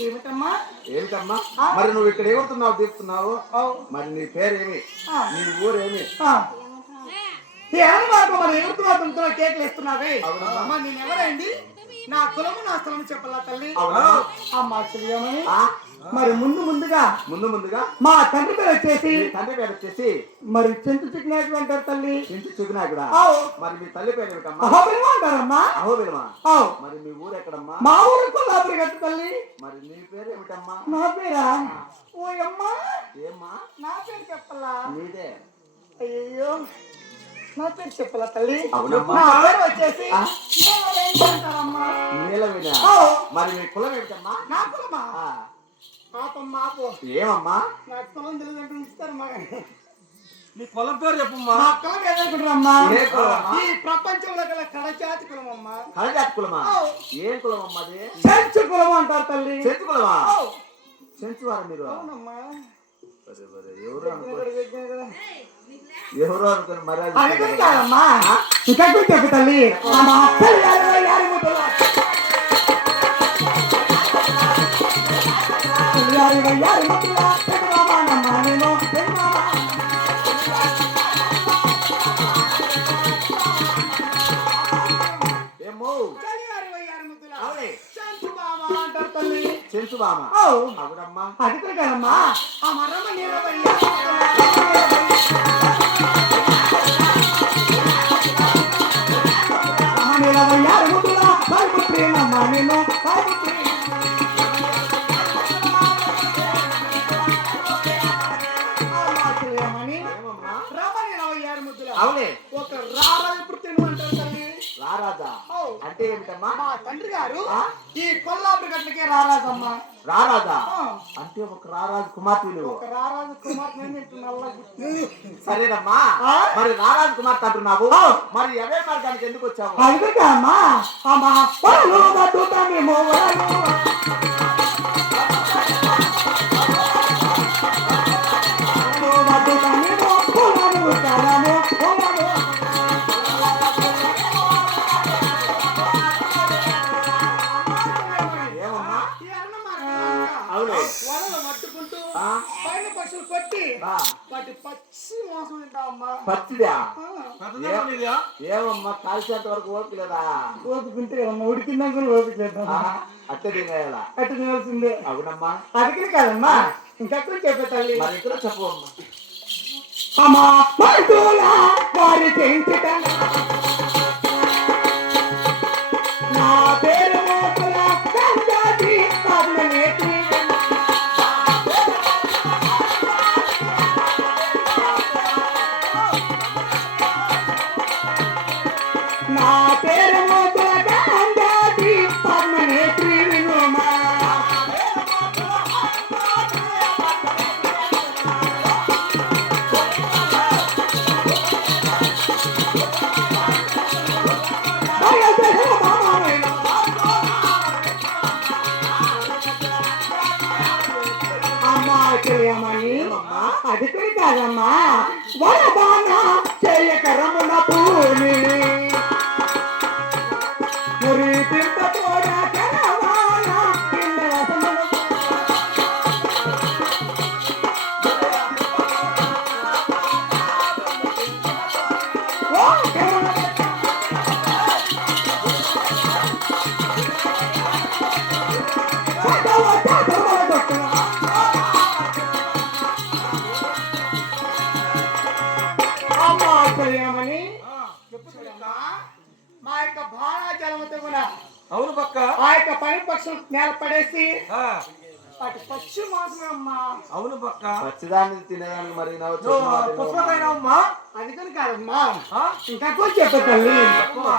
ఏమిటమ్మా? ఏమిటమ్మా? మరి నువ్వు ఇక్కడ దిగుతున్నావు అవు. మరి నీ పేరేమి. నీ ఊరేమి? మాకు మరి ఎగురుతున్నా తుంటున్నా కేకులు ఇస్తున్నావే? అమ్మా నేను ఎవరండి నా కులము నా స్థలం చెప్పాలా తల్లి? అమ్మా చెల్లియమని ఆ? మరి ముందు ముందుగా ముందు ముందుగా మా తండ్రి పేరు వచ్చేసి తండ్రి పేరు వచ్చేసి మరి చెంటు చిక్కినట్టు అంటారు తల్లి. చిగునాకుడా అవు. మరి మీ తల్లి పేరు ఏమిటమ్మా? అహోబిలం అంటారమ్మా. అహోబిలమా. మరి మీ ఊరు ఎక్కడమ్మా? మా ఊరు కొల్లాపురి గట్టు తల్లి. మరి నీ పేరు ఏమిటమ్మా? నా పేరా? ఓ అమ్మా ఏమ్మా? నా పేరు చెప్పలా? నీదే. అయ్యో నా పేరు చెప్పలా తల్లి. నా పేరు వచ్చేసి నీలవినా. మరి మీ కులం ఏమిటమ్మా? నా కులమా. ఏమమ్మా? నా కులం తెలియదంటే ఉంచుతారు మా నీ పొలం పేరు చెప్పమ్మా. నా కులం ఏదనుకుంటారమ్మా? ఈ ప్రపంచంలో గల కడచాతి కులం అమ్మా కళజాతి కులమా. ఏం కులం అమ్మా అది? చెంచు కులం అంటారు తల్లి. చెంచు కులమా? అవు. చెంచువారు మీరు? అవునమ్మా. ఎవరు అనుకో ఇక్కడ చెప్పాను కదా. ఎవరు అనుకుని మరి అది అనుకుని కాదమ్మా ఇంకా తల్లి. యారి యారి బామ అవు. అవునమ్మా అది కూడా కాదమ్మా ఆ మరమ్మ నీలవయ్య అంటే ఏమిటమ్మా మా తండ్రి గారు? ఈ కొల్లాపురి గట్లకే రారాజమ్మా. రారాజా. అంటే ఒక రారాజు కుమార్తెలు. ఒక రారాజు కుమార్ నల్ల గుర్తు? సరేనమ్మా? మరి రారాజు కుమార్తె అంటున్నావు మరి అవే మార్గానికి ఎందుకు వచ్చావు? అడుగుతామా అమ్మా వాళ్ళు కొట్టి వాటి పచ్చి మోసం తింటామమ్మా పచ్చిదా? ఏమమ్మా కాల్చేంత వరకు ఓపిక లేదా? ఓపికంటే అమ్మ ఉడికిందాక కూడా ఓపిక లేదు ఆ, అట్టే తినేయాలా? అట్టు తినాల్సిందే. అవునమ్మా. అదికి కాదమ్మా ఇంకెక్కడ చెప్పే తల్లి. మరి ఇక్కడ చెప్పు అమ్మా. మరుదుల వారి చెంచుట. అమ్మా చేయమని అది కాదమ్మా. వరదాన చేయకరమున పూని మా యొక్క భారాజలముతో కూడా అవును పక్క. ఆ యొక్క పని పక్షులు నేల పడేసి ఆ, వాటి పక్షి మాసమే అమ్మా. అవును పక్క. పచ్చిదాన్ని తినేదానికి మరి నా వచ్చి నువ్వు పుష్పకైనావమ్మా అది కానీ కాదమ్మా. ఆ? ఇంకా కొంచెం చెప్పే తల్లి అమ్మా.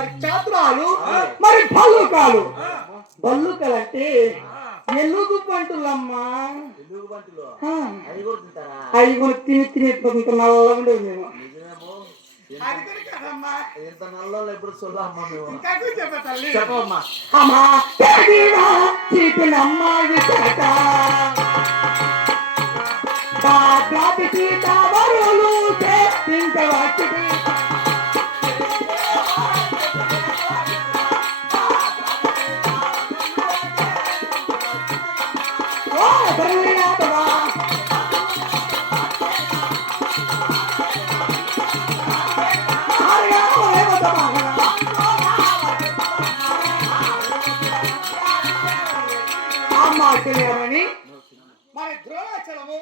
పంటరాలు బల్లుకలంటే ఎలుగు పంటులమ్మా. ఎందుకు బంటిలో ఆ, అవి కూడా తింటారా? అవి కూడా తిని తిని ఇంత నల్లగా ఉండేవి మేము. నిజమేమో. అది కదమ్మా. ఇంత నల్లలో ఎప్పుడు చూడమ్మా మేము? తెలియమని మరి ద్రోణాచలము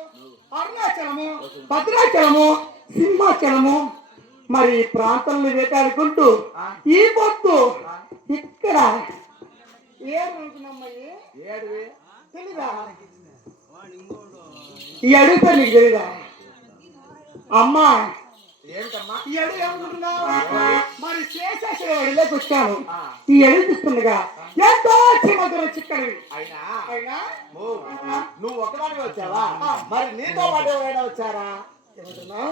అరుణాచలము భద్రాచలము సింహాచలము మరి ఈ ప్రాంతంలో వేటాడుకుంటూ ఈ పొత్తు ఇక్కడ ఏడువి? తెలీదా? ఈ అడుగుతా నీకు తెలీదా? అమ్మా. ఈ అడుగు ఏమనుకుంటున్నావు? మరి శేషాచలవాడిలోకి వచ్చాను. ఆ, ఈ అడుగు చూస్తుండగా ఎంతో చిమధుర చిక్కడివి. అయినా? అయినా? నువ్వు ఒకదానికి వచ్చావా? మరి నీతో పాటు ఎవరైనా వచ్చారా? ఏమంటున్నావు?